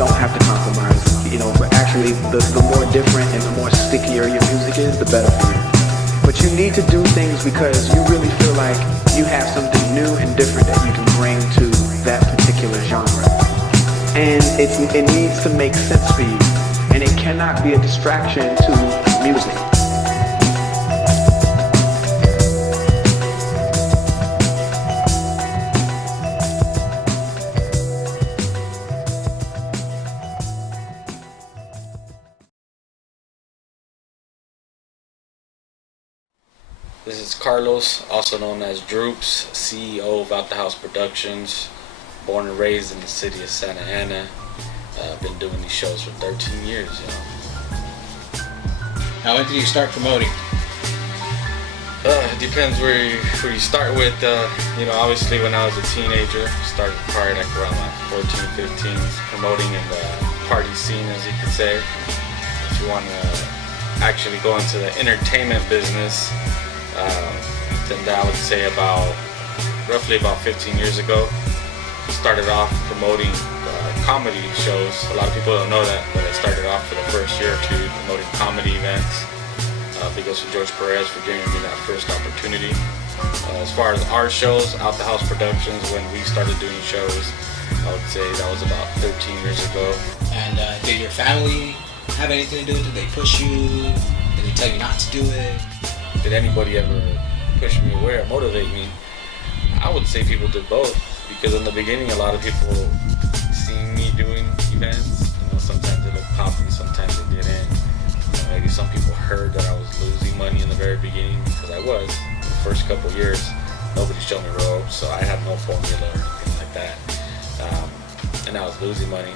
don't have to compromise. But actually, the more different and the more stickier your music is, the better for you. But you need to do things because you really feel like you have something new and different that you can bring to that particular genre. And it needs to make sense for you. And it cannot be a distraction to music. This is Carlos, also known as Droops, CEO of OutDaHouse Productions, born and raised in the city of Santa Ana. I've been doing these shows for 13 years, Now, when did you start promoting? It depends where you start with. Obviously when I was a teenager, started probably like around like 14, 15, promoting in the party scene, as you could say. If you want to actually go into the entertainment business, then I would say roughly about 15 years ago, started off promoting comedy shows. A lot of people don't know that, but I started off for the first year or two promoting comedy events because of George Perez for giving me that first opportunity. As far as our shows, OutDaHouse Productions, when we started doing shows, I would say that was about 13 years ago. And did your family have anything to do with it? Did they push you? Did they tell you not to do it? Did anybody ever push me away or motivate me? I would say people did both, because in the beginning a lot of people seen me doing events. Sometimes it looked poppy, sometimes it didn't. Maybe some people heard that I was losing money in the very beginning, because I was. The first couple of years, nobody showed me ropes, so I had no formula or anything like that. And I was losing money.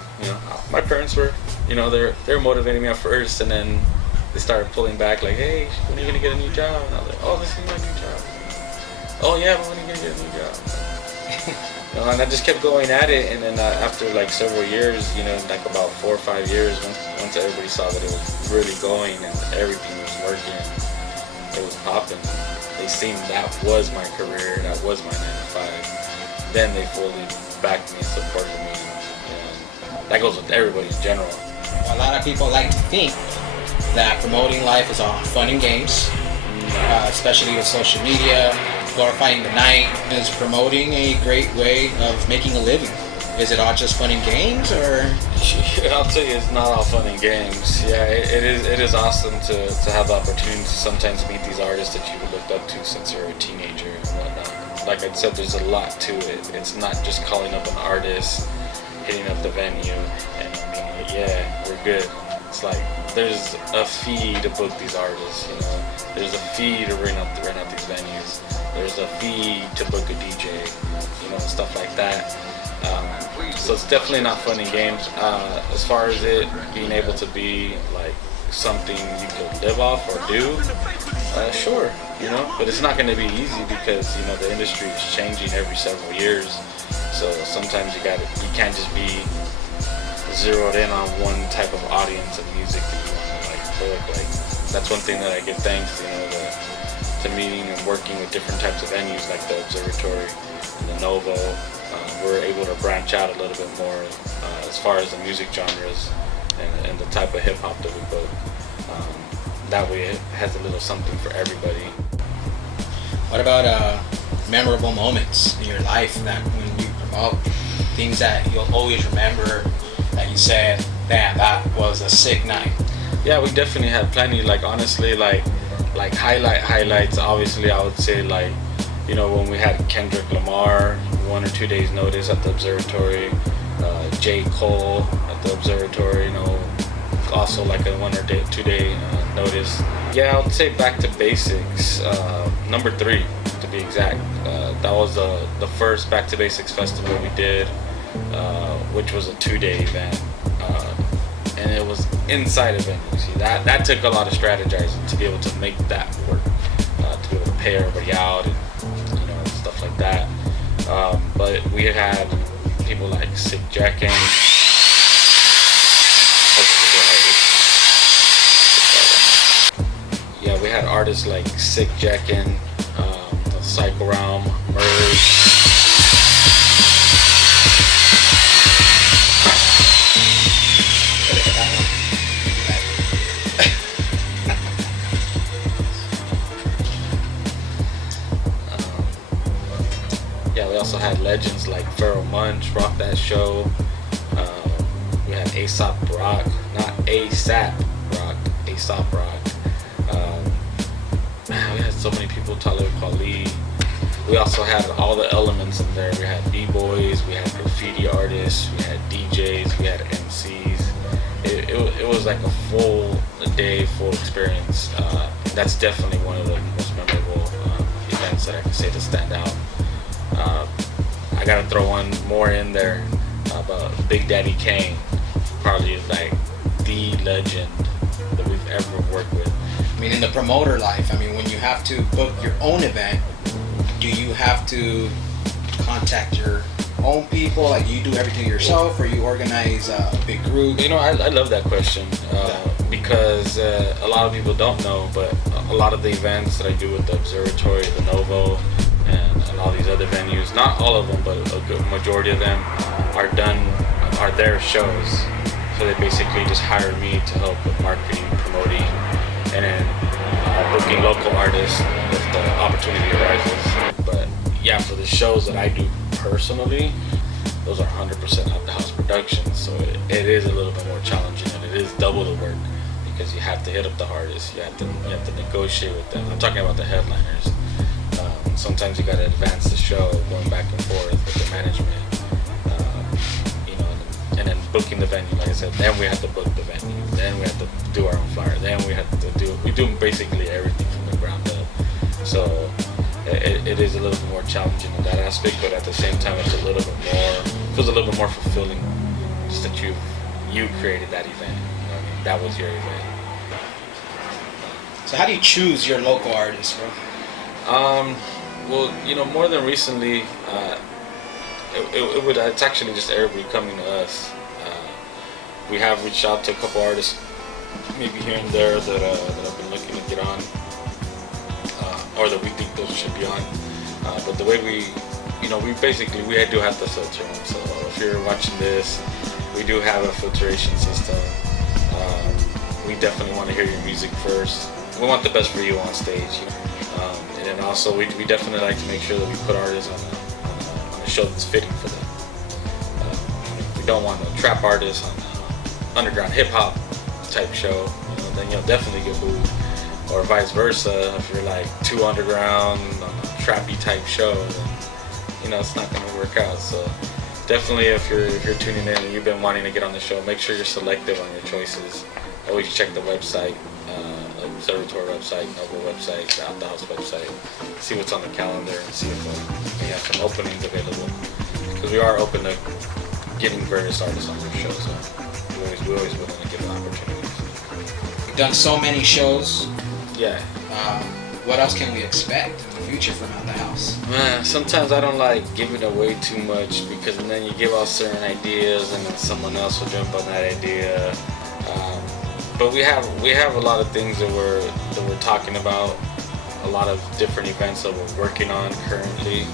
My parents were, they're motivating me at first, and then they started pulling back, like, hey, when are you gonna get a new job? And I was like, oh, this is my new job. Oh yeah, but when are you gonna get a new job? And I just kept going at it, and then after like several years, like about 4 or 5 years, once everybody saw that it was really going and everything was working, it was popping, they seen that was my career, that was my 9 to 5, then they fully backed me and supported me, and that goes with everybody in general. A lot of people like to think that promoting life is all fun and games, especially with social media, glorifying the night. Is promoting a great way of making a living? Is it all just fun and games, or? I'll tell you, it's not all fun and games. Yeah, it is awesome to have the opportunity to sometimes meet these artists that you've looked up to since you were a teenager and whatnot. Like I said, there's a lot to it. It's not just calling up an artist, hitting up the venue, and we're good. It's like there's a fee to book these artists, There's a fee to rent out these venues. There's a fee to book a DJ, stuff like that. So it's definitely not fun and games. As far as it being able to be like something you could live off or do, sure, but it's not going to be easy because the industry is changing every several years. So sometimes you can't just be zeroed in on one type of audience and music that you want to book. That's one thing that I give thanks, to meeting and working with different types of venues like the Observatory and the Novo. We're able to branch out a little bit more as far as the music genres and the type of hip hop that we book. That way it has a little something for everybody. What about memorable moments in your life that when you promote, things that you'll always remember that you said, damn, that was a sick night? Yeah, we definitely had plenty. Honestly, highlights. Obviously, I would say when we had Kendrick Lamar 1 or 2 days notice at the Observatory, J. Cole at the Observatory, also like a 1 or 2 day notice. Yeah, I would say Back to Basics, number 3 to be exact. That was the first Back to Basics festival we did, which was a 2-day event. And it was inside a venue. See, that took a lot of strategizing to be able to make that work, to be able to pay everybody out and stuff like that. But we had people like Sick Jackin'. Yeah, we had artists like Sick Jackin', the Psycho Realm, Merge. Yeah, we also had legends like Pharoah Munch rock that show. We had Aesop Rock, not ASAP Rock, Aesop Rock. Man, we had so many people, Talib Kweli. We also had all the elements in there. We had b-boys, we had graffiti artists, we had DJs, we had MCs. It was like a full day, full experience. That's definitely one of the most memorable events that I can say to stand out. I gotta throw one more in there about Big Daddy Kane, probably like the legend that we've ever worked with. I mean, in the promoter life, I mean, when you have to book your own event, do you have to contact your own people? Like, you do everything yourself, or you organize a big group? You know, I love that question because a lot of people don't know, but a lot of the events that I do with the Observatory, the Novo, and all these other venues, not all of them, but a good majority of them are their shows. So they basically just hire me to help with marketing, promoting, and then booking local artists if the opportunity arises. But yeah, for the shows that I do personally, those are 100% OutDaHouse productions, so it is a little bit more challenging, and it is double the work because you have to hit up the artists, you have to negotiate with them. I'm talking about the headliners. Sometimes you gotta advance the show, going back and forth with the management, and then booking the venue. Like I said, then we have to book the venue, then we have to do our own flyer, then we do basically everything from the ground up. So it is a little bit more challenging in that aspect, but at the same time, feels a little bit more fulfilling. Just that you created that event. You know what I mean? That was your event. So how do you choose your local artists, bro? Well, more than recently, it's actually just everybody coming to us. We have reached out to a couple artists, maybe here and there, that I've been looking to get on, or that we think those should be on. But the way we do have to filter them. So if you're watching this, we do have a filtration system. We definitely want to hear your music first. We want the best for you on stage. And then also we definitely like to make sure that we put artists on a show that's fitting for them. We don't want a trap artist on an underground hip hop type show. Then you'll definitely get booed. Or vice versa, if you're like too underground on a trappy type show, then it's not going to work out. So definitely, if you're tuning in and you've been wanting to get on the show, make sure you're selective on your choices. Always check the website, Observatory website, Novo website, the OutDaHouse website. See what's on the calendar and see if we have some openings available. Because we are open to getting various artists on the show, so we're always willing to give opportunities. You've done so many shows. Yeah. What else can we expect in the future from OutDaHouse? Sometimes I don't like giving away too much because then you give out certain ideas and then someone else will jump on that idea. But we have a lot of things that we're talking about, a lot of different events that we're working on currently.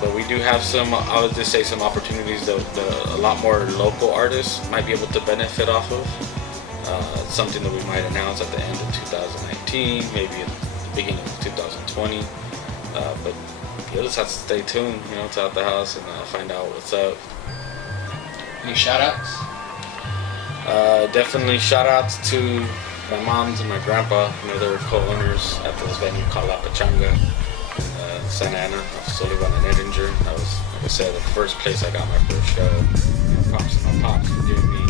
But we do have I would just say some opportunities that a lot more local artists might be able to benefit off of. Something that we might announce at the end of 2019, maybe at the beginning of 2020. But you'll just have to stay tuned, to OutDaHouse and find out what's up. Any shout-outs? Definitely shout-outs to my moms and my grandpa. They're co-owners at this venue called La Pachanga in Santa Ana, off Sullivan and Edinger. That was, like I said, the first place I got my first show. Props to my pops for giving me,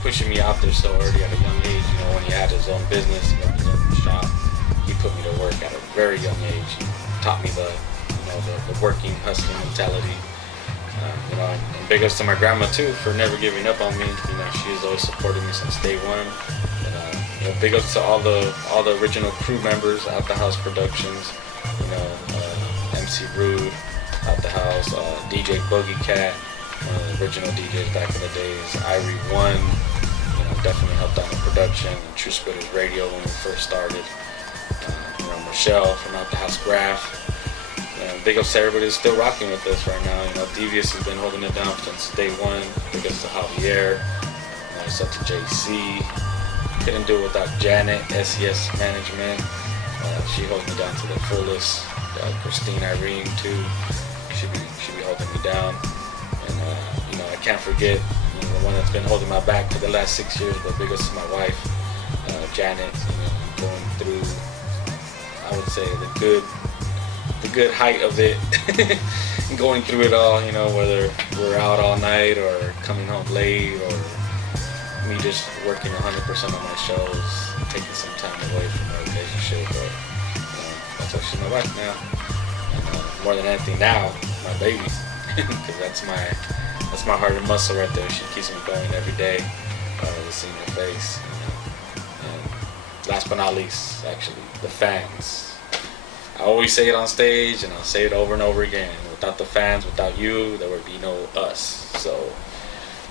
pushing me out there so early at a young age. When he had his own business, his own shop, he put me to work at a very young age. He taught me the working, hustling mentality. And big ups to my grandma too for never giving up on me. She has always supported me since day one. And big ups to all the original crew members, OutDaHouse Productions. MC Rude, OutDaHouse, DJ Boogie Cat, one of the original DJs back in the days. Irie One, definitely helped out in production. And True Spitters Radio when we first started. Michelle from OutDaHouse Graph. Big ups to everybody who's still rocking with us right now. Devious has been holding it down since day one. Big ups to Javier. What's up to JC. Couldn't do it without Janet, SES Management. She holds me down to the fullest. Christine Irene too. She be holding me down, and I can't forget the one that's been holding my back for the last 6 years. The biggest is my wife, Janet. Going through, I would say the good height of it, going through it all. Whether we're out all night or coming home late or me just working 100% on my shows, taking some time away from our relationship. But that's why she's my wife now. And more than anything now, my baby, because that's my heart and muscle right there. She keeps me going every day. To see her face. And last but not least, actually, the fans. I always say it on stage, and I'll say it over and over again. Without the fans, without you, there would be no us. So,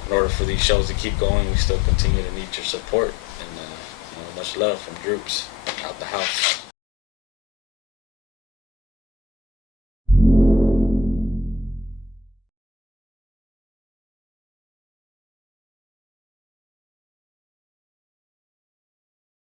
in order for these shows to keep going, we still continue to need your support. And much love from Droops, OutDaHouse.